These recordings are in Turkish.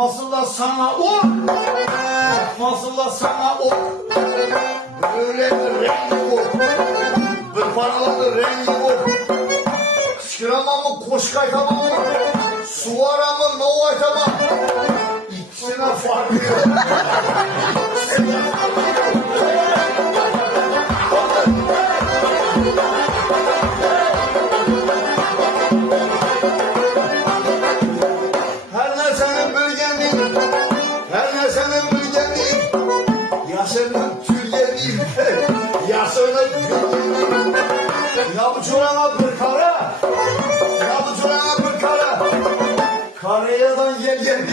Atmasınlar sana o. Atmasınlar sana o. Böyle bir rengi bu. Bir paralı rengi bu. Kışkıramamı koş kaytamamı. Suvaramı no aytamam. İkisine farkı yok. Her ne senin bölgenin, her ne senin bölgenin, yaşının tülgenin, yaşının tülgenin. Ya bu çorana bir kara, ya bu çorana bir kara, karayadan gelgenin.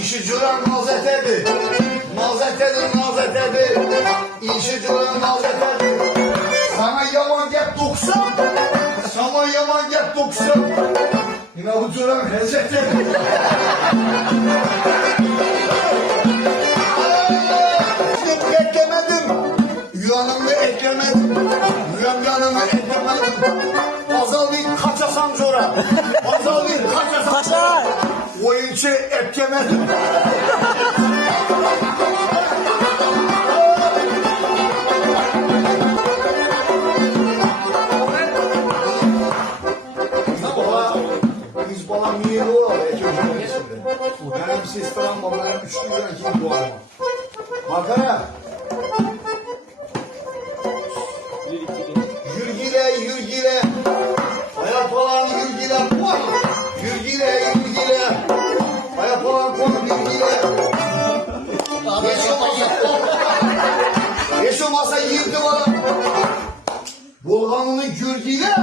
İşi cüren nazetedir, nazetedir, nazetedir. İşi cüren nazetedir. Sana yaman gep doksan, sana yaman gep doksan. Yine bu cüren hezzetedir. Eklemedim, yanımı eklemedim, yanımı eklemedim. Azal bir kaçasan cüren, azal bir kaçasan. Oyuncu eklemedim. Biz bana miyeli olalım. Benim sistemim babalarım 3 günden kim doğarma. Makara. Yürgile, yürgile. Hayat olan yürgile. Yürgile, yürgile. Hayat olan konu yürgile. Yaşamasa yirdi bana. Bolganını yürgile.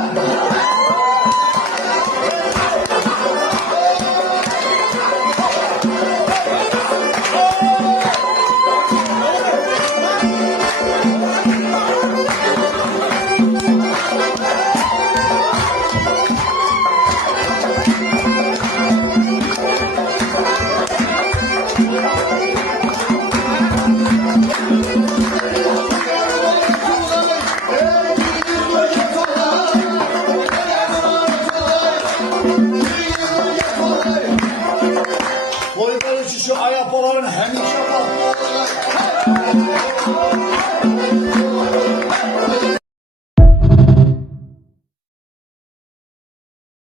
Şu ayapoların hem işe bakmaları.